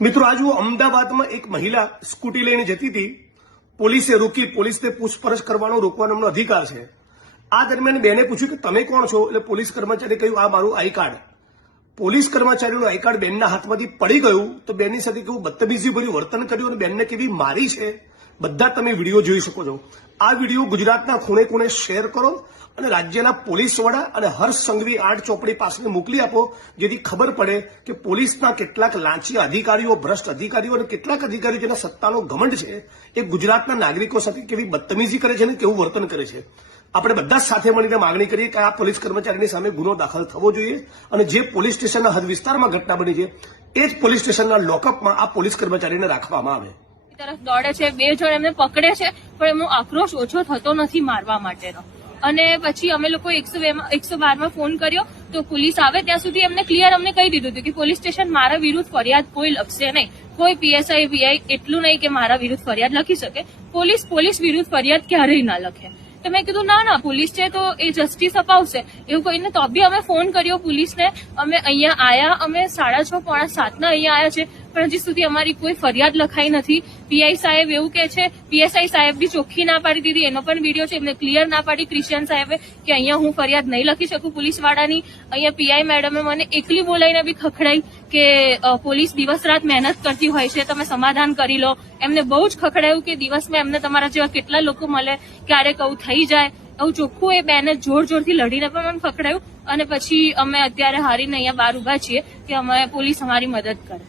મિત્રો આજ અમદાવાદમાં એક મહિલા સ્કૂટી લઈને જતી હતી. પોલીસે રોકી. પોલીસને પૂછપરછ કરવાનો રોકવાનો એમનો અધિકાર છે. આ દરમિયાન બેને પૂછ્યું કે તમે કોણ છો? એટલે પોલીસ કર્મચારીએ કહ્યું આ મારું આઈ કાર્ડ. પોલીસ કર્મચારીનું આઈ કાર્ડ બેનના હાથમાંથી પડી ગયું તો બેનની સાથે કેવું બદતમીજીભર્યું વર્તન કર્યું અને બેનને કેવી મારી છે બધા તમે વિડીયો જોઈ શકો છો. આ વિડીયો ગુજરાતના ખૂણે ખૂણે શેર કરો અને રાજ્યના પોલીસ વડા અને હર્ષ સંઘવી 8 ચોપડી પાસે મોકલી આપો, જેથી ખબર પડે કે પોલીસના કેટલાક લાંચી અધિકારીઓ, ભ્રષ્ટ અધિકારીઓ અને કેટલાક અધિકારીઓ જેના સત્તાનો ઘમંડ છે એ ગુજરાતના નાગરિકો સાથે કેવી બદતમીજી કરે છે અને કેવું વર્તન કરે છે. આપણે બધા સાથે મળીને માંગણી કરીએ કે આ પોલીસ કર્મચારીની સામે ગુનો દાખલ થવો જોઈએ અને જે પોલીસ સ્ટેશનના હદ વિસ્તારમાં ઘટના બની છે એ જ પોલીસ સ્ટેશનના લોકઅપમાં આ પોલીસ કર્મચારીને રાખવામાં આવે. તરફ દોડે છે, 2 જણ એમને પકડે છે, પણ એમનો આક્રોશ ઓછો થતો નથી મારવા માટેનો. અને પછી અમે લોકો 112માં ફોન કર્યો તો પોલીસ આવે ત્યાં સુધી એમને ક્લિયર અમને કહી દીધું હતું કે પોલીસ સ્ટેશન મારા વિરુદ્ધ ફરિયાદ કોઈ લખશે નહીં, કોઈ પીએસઆઈ વીઆઈ એટલું નહીં કે મારા વિરુદ્ધ ફરિયાદ લખી શકે. પોલીસ વિરુદ્ધ ફરિયાદ ક્યારેય ના લખે. તો મેં કીધું ના પોલીસ છે તો એ જસ્ટિસ અપાવશે એવું કહીને તો બી અમે ફોન કર્યો પોલીસને. અમે અહીંયા આયા, અમે 6:30 પોણા 7 અહીંયા આયા છે, પણ હજી સુધી અમારી કોઈ ફરિયાદ લખાઈ નથી. પીઆઈ સાહેબ એવું કે છે, પીએસઆઈ સાહેબ બી ચોખ્ખી ના પાડી દીધી, એનો પણ વિડીયો છે, એમને ક્લિયર ના પાડી ક્રિશ્ચિયન સાહેબે કે અહીંયા હું ફરિયાદ નહીં લખી શકું પોલીસ વાળાની. અહીંયા પીઆઈ મેડમે મને એકલી બોલાવીને બી ખખડાઈ કે પોલીસ દિવસ રાત મહેનત કરતી હોય છે, તમે સમાધાન કરી લો. એમને બહુ જ ખખડાયું કે દિવસમાં એમને તમારા જેવા કેટલા લોકો મળે, ક્યારેક આવું થઈ જાય. આવું ચોખ્ખું એ બેને જોરથી લડીને પણ મને ખખડાયું. અને પછી અમે અત્યારે હારીને અહીંયા બહાર ઉભા છીએ કે અમે પોલીસ અમારી મદદ કરે.